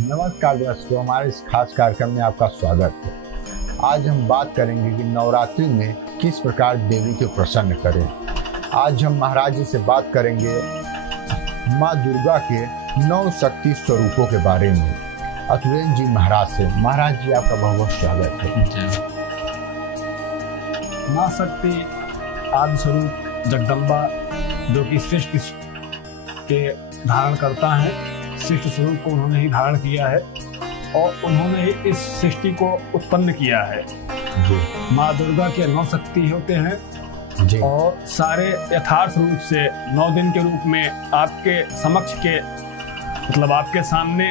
नमस्कार दोस्तों, हमारे इस खास कार्यक्रम में आपका स्वागत है। आज हम बात करेंगे कि नवरात्रि में किस प्रकार देवी को प्रसन्न करें। आज हम महाराज जी से बात करेंगे माँ दुर्गा के 9 शक्ति स्वरूपों के बारे में। अतुलेन जी महाराज से। महाराज जी आपका बहुत बहुत स्वागत है। माँ शक्ति आदि स्वरूप जगदम्बा जो कि सृष्टि के धारण करता है, सृष्टि स्वरूप को उन्होंने ही धारण किया है और उन्होंने ही इस सृष्टि को उत्पन्न किया है। जी। माँ दुर्गा के 9 शक्ति होते हैं जी। और सारे यथार्थ रूप से 9 दिन के रूप में आपके समक्ष के मतलब आपके सामने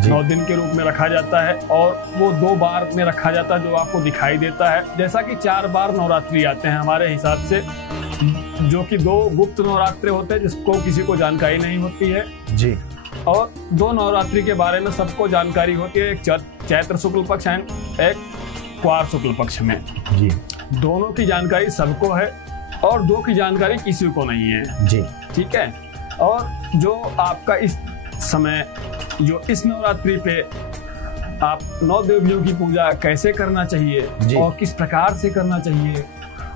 9 दिन के रूप में रखा जाता है और वो 2 बार में रखा जाता है जो आपको दिखाई देता है। जैसा कि 4 बार नवरात्रि आते हैं हमारे हिसाब से, जो कि 2 गुप्त नवरात्रि होते हैं जिसको किसी को जानकारी नहीं होती है जी। और 2 नवरात्रि के बारे में सबको जानकारी होती है, एक चैत्र शुक्ल पक्ष एंड एक क्वार शुक्ल पक्ष में। जी। दोनों की जानकारी सबको है और 2 की जानकारी किसी को नहीं है। जी। ठीक है। और जो आपका इस समय जो इस नवरात्रि पे आप 9 देवियों की पूजा कैसे करना चाहिए और किस प्रकार से करना चाहिए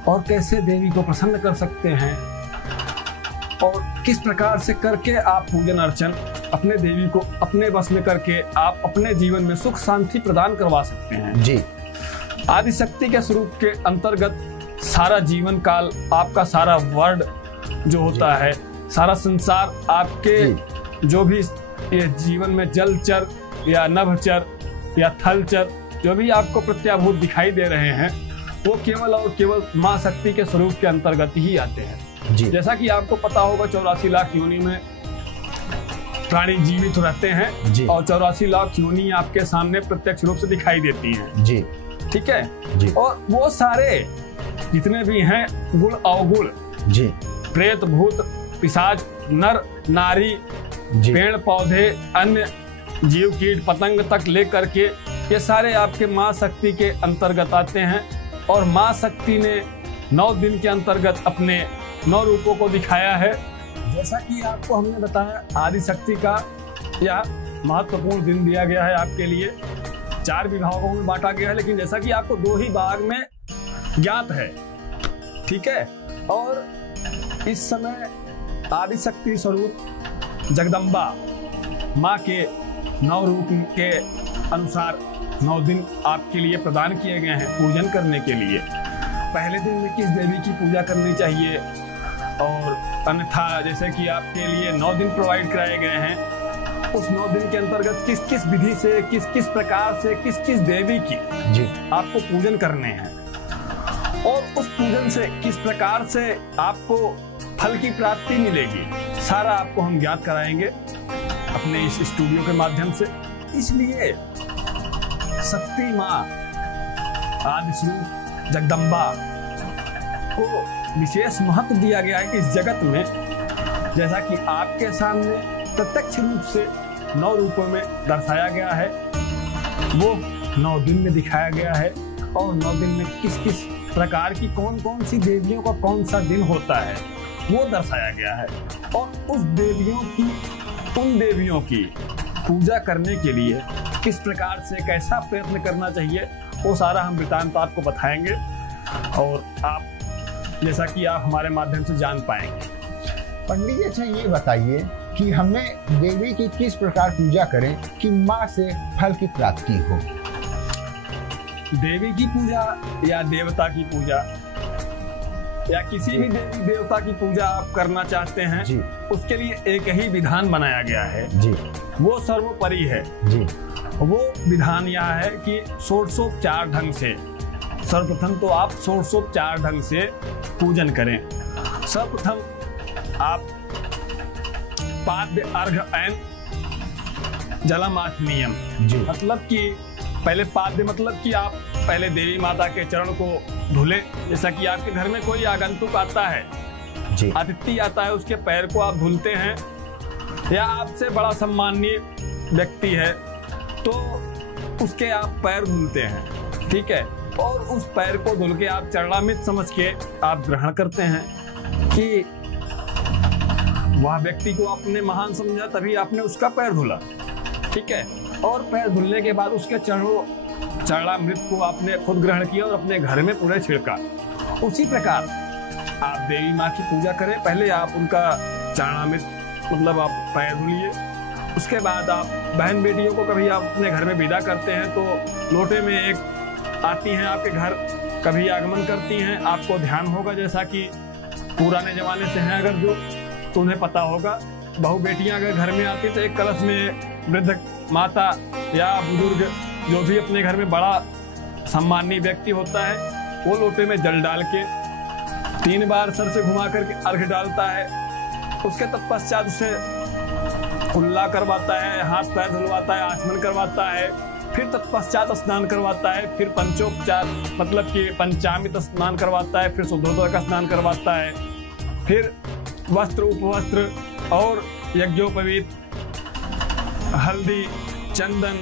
और कैसे देवी को प्रसन्न कर सकते हैं और किस प्रकार से करके आप पूजन अर्चन अपने देवी को अपने बस में करके आप अपने जीवन में सुख शांति प्रदान करवा सकते हैं। जी। आदि शक्ति के स्वरूप के अंतर्गत सारा जीवन काल, आपका सारा वर्ड जो होता है, सारा संसार, आपके जो भी ये जीवन में जलचर या नभचर या थलचर जो भी आपको प्रत्याभूत दिखाई दे रहे हैं वो केवल और केवल माँ शक्ति के स्वरूप के अंतर्गत ही आते हैं। जी। जैसा कि आपको पता होगा 84 लाख योनि में प्राणी जीवित रहते हैं जी। और 84 लाख योनि आपके सामने प्रत्यक्ष रूप से दिखाई देती हैं। जी। ठीक है जी। और वो सारे जितने भी हैं गुण अवगुण, जी, प्रेत भूत पिशाच नर नारी पेड़ पौधे अन्य जीव कीट पतंग तक लेकर के ये सारे आपके माँ शक्ति के अंतर्गत आते हैं और माँ शक्ति ने 9 दिन के अंतर्गत अपने 9 रूपों को दिखाया है। जैसा कि आपको हमने बताया आदि शक्ति का यह महत्वपूर्ण दिन दिया गया है आपके लिए, 4 विभागों में बांटा गया है, लेकिन जैसा कि आपको 2 ही भाग में ज्ञात है। ठीक है। और इस समय आदि शक्ति स्वरूप जगदम्बा माँ के 9 रूप के अनुसार 9 दिन आपके लिए प्रदान किए गए हैं पूजन करने के लिए। पहले दिन में किस देवी की पूजा करनी चाहिए और अन्यथा जैसे कि आपके लिए 9 दिन प्रोवाइड कराए गए हैं, उस 9 दिन के अंतर्गत किस किस विधि से किस किस प्रकार से किस किस देवी की जी आपको पूजन करने हैं और उस पूजन से किस प्रकार से आपको फल की प्राप्ति मिलेगी, सारा आपको हम ज्ञात कराएंगे अपने इस स्टूडियो के माध्यम से। इसलिए शक्ति माँ आदि स्वरूप जगदम्बा को विशेष महत्व दिया गया है इस जगत में। जैसा कि आपके सामने प्रत्यक्ष रूप से 9 रूपों में दर्शाया गया है, वो 9 दिन में दिखाया गया है और 9 दिन में किस किस प्रकार की कौन कौन सी देवियों का कौन सा दिन होता है वो दर्शाया गया है। और उस देवियों की उन देवियों की पूजा करने के लिए किस प्रकार से कैसा प्रयत्न करना चाहिए वो सारा हम वृतांत आपको बताएंगे और आप जैसा कि आप हमारे माध्यम से जान पाएंगे। पंडित जी, अच्छा ये बताइए कि हमें देवी की किस प्रकार पूजा करें कि माँ से फल की प्राप्ति हो। देवी की पूजा या देवता की पूजा या किसी भी देवी देवता की पूजा आप करना चाहते हैं जी। उसके लिए एक ही विधान बनाया गया है जी। वो सर्वोपरि है जी। वो विधान यह है कि षोडशोपचार ढंग से, सर्वप्रथम तो आप षोडशोपचार ढंग से पूजन करें। सर्वप्रथम आप पाद्य अर्घ एन जलमाथनीयम जी। मतलब कि पहले पाद्य मतलब कि आप पहले देवी माता के चरण को धुलें। जैसा कि आपके घर में कोई आगंतुक आता है जी, अतिथि आता है, उसके पैर को आप धुलते हैं या आपसे बड़ा सम्मानीय व्यक्ति है तो उसके आप पैर धुलते हैं। ठीक है। और उस पैर को धुल के आप चरणामृत समझ के आप ग्रहण करते हैं कि वह व्यक्ति को आपने महान समझा तभी आपने उसका पैर धुला। ठीक है। और पैर धुलने के बाद उसके चरणामृत को आपने खुद ग्रहण किया और अपने घर में पूरे छिड़का। उसी प्रकार आप देवी माँ की पूजा करें। पहले आप उनका चरणामृत मतलब आप पैर धुलिए, उसके बाद आप बहन बेटियों को कभी आप अपने घर में विदा करते हैं तो लोटे में एक आती हैं आपके घर, कभी आगमन करती हैं। आपको ध्यान होगा, जैसा कि पुराने जमाने से हैं अगर जो, तो उन्हें पता होगा। बहू बेटियां अगर घर में आती तो एक कलश में वृद्ध माता या बुजुर्ग जो भी अपने घर में बड़ा सम्मानीय व्यक्ति होता है वो लोटे में जल डाल के 3 बार सर से घुमा करके अर्घ्य डालता है। उसके तत्पश्चात उसे कुल्ला करवाता है, हाथ पैर धुलवाता है, आचमन करवाता है, फिर तत्पश्चात स्नान करवाता है, फिर पंचोपचार मतलब कि पंचामृत स्नान करवाता है, फिर शुद्धोदक का स्नान करवाता है, फिर वस्त्र उपवस्त्र और यज्ञोपवीत, हल्दी, चंदन,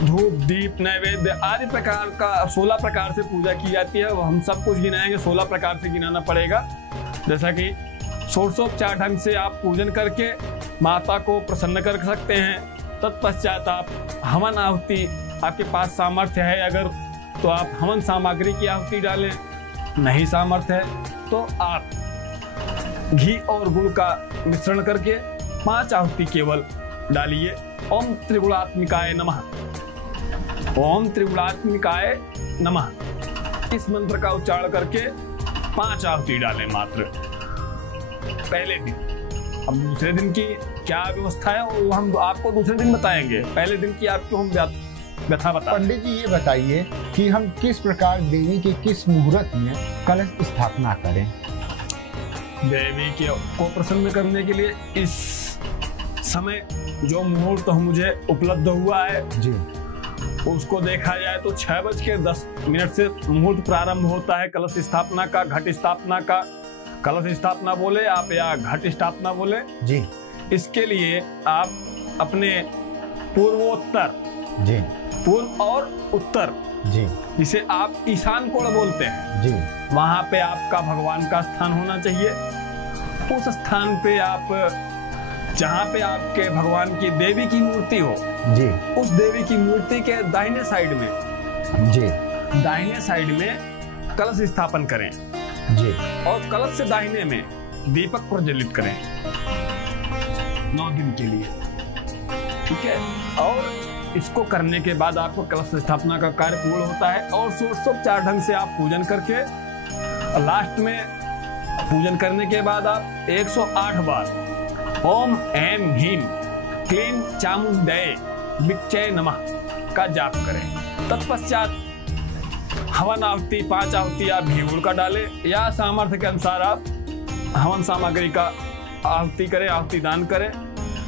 धूप, दीप, नैवेद्य आदि प्रकार का 16 प्रकार से पूजा की जाती है। हम सब कुछ गिनाएंगे, 16 प्रकार से गिनाना पड़ेगा। जैसा कि षोडशोपचार ढंग से आप पूजन करके माता को प्रसन्न कर सकते हैं। तत्पश्चात आप हवन आहुति, आपके पास सामर्थ्य है अगर तो आप हवन सामग्री की आहुति डालें, नहीं सामर्थ्य है तो आप घी और गुड़ का मिश्रण करके 5 आहुति केवल डालिए। ओम त्रिगुणात्मिकाय नमः, ओम त्रिगुणात्मिकाय नमः, इस मंत्र का उच्चारण करके 5 आहुति डालें मात्र पहले दिन। अब दूसरे दिन की क्या व्यवस्था है वो हम आपको दूसरे दिन बताएंगे, पहले दिन की आपको हम व्यथा बता। पंडित जी ये बताइए कि हम किस प्रकार देवी के किस मुहूर्त में कलश स्थापना करें? देवी को प्रसन्न करने के लिए इस समय जो मुहूर्त मुझे उपलब्ध हुआ है जी, उसको देखा जाए तो 6:10 से मुहूर्त प्रारंभ होता है कलश स्थापना का, घट स्थापना का। कलश स्थापना बोले आप या घट स्थापना बोले जी, इसके लिए आप अपने पूर्वोत्तर जी, पूर्व और उत्तर जी, जिसे आप ईशान कोण बोलते हैं जी, वहां पे आपका भगवान का स्थान होना चाहिए। उस स्थान पे आप जहाँ पे आपके भगवान की देवी की मूर्ति हो जी, उस देवी की मूर्ति के दाहिने साइड में जी, दाहिने साइड में कलश स्थापन करें जी, और कलश से दाहिने में दीपक प्रज्वलित करें 9 दिन के लिए, ठीक है। और इसको करने के बाद आपको कलश स्थापना का कार्य पूर्ण होता है और षोडशोपचार ढंग से आप पूजन करके लास्ट में पूजन करने के बाद आप 108 बार ओम ऐं ह्रीं क्लीं चामुंडये विच्चये नमः का जाप करें। तत्पश्चात हवन आहुति 5 आहुति आप घी गुड़ का डालें या सामर्थ्य के अनुसार आप हवन सामग्री का आहुति करें, आहुति दान करें।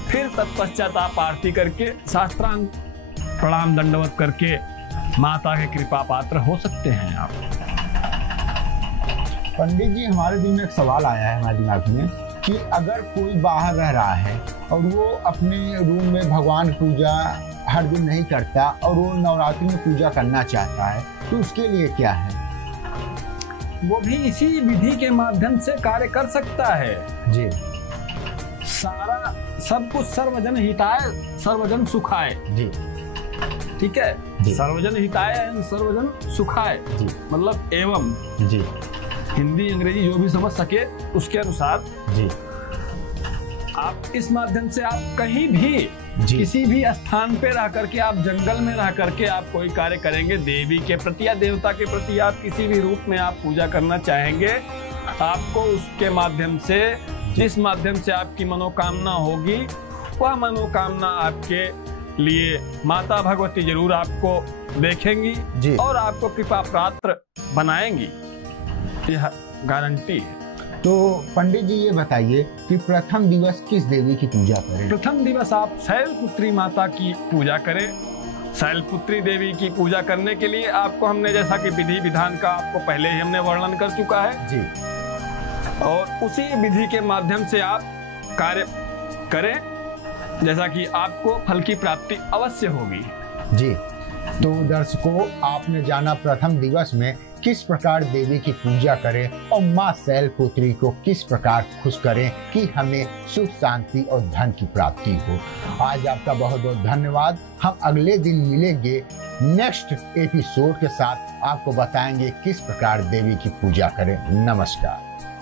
फिर तत्पश्चात आप आरती करके शास्त्रांग प्रणाम दंडवत करके माता के कृपा पात्र हो सकते हैं आप। पंडित जी हमारे दिल में एक सवाल आया है हमारे दिमाग में कि अगर कोई बाहर रह रहा है और वो अपने रूम में भगवान पूजा हर दिन नहीं करता और वो नवरात्रि में पूजा करना चाहता है तो उसके लिए क्या है? वो भी इसी विधि के माध्यम से कार्य कर सकता है जी। सारा सब कुछ सर्वजन हिताय सर्वजन सुखाय जी, ठीक है। सर्वजन हिताय सर्वजन सुखाय जी, मतलब एवं जी, हिंदी अंग्रेजी जो भी समझ सके उसके अनुसार जी, आप इस माध्यम से आप कहीं भी जी, किसी भी स्थान पे रह करके आप जंगल में रह करके आप कोई कार्य करेंगे देवी के प्रति या देवता के प्रति आप किसी भी रूप में आप पूजा करना चाहेंगे, आपको उसके माध्यम से जिस माध्यम से आपकी मनोकामना होगी वह मनोकामना आपके लिए माता भगवती जरूर आपको देखेंगी जी, और आपको कृपा पात्र बनाएंगी, यह गारंटी है। तो पंडित जी ये बताइए कि प्रथम दिवस किस देवी की पूजा करें? प्रथम दिवस आप शैलपुत्री माता की पूजा करें। शैलपुत्री देवी की पूजा करने के लिए आपको हमने जैसा कि विधि विधान का आपको पहले ही हमने वर्णन कर चुका है जी, और उसी विधि के माध्यम से आप कार्य करें जैसा कि आपको फल की प्राप्ति अवश्य होगी। जी। तो दर्शकों आपने जाना प्रथम दिवस में किस प्रकार देवी की पूजा करें और माँ शैलपुत्री को किस प्रकार खुश करें कि हमें सुख शांति और धन की प्राप्ति हो। आज आपका बहुत बहुत धन्यवाद। हम अगले दिन मिलेंगे नेक्स्ट एपिसोड के साथ। आपको बताएंगे किस प्रकार देवी की पूजा करें। नमस्कार।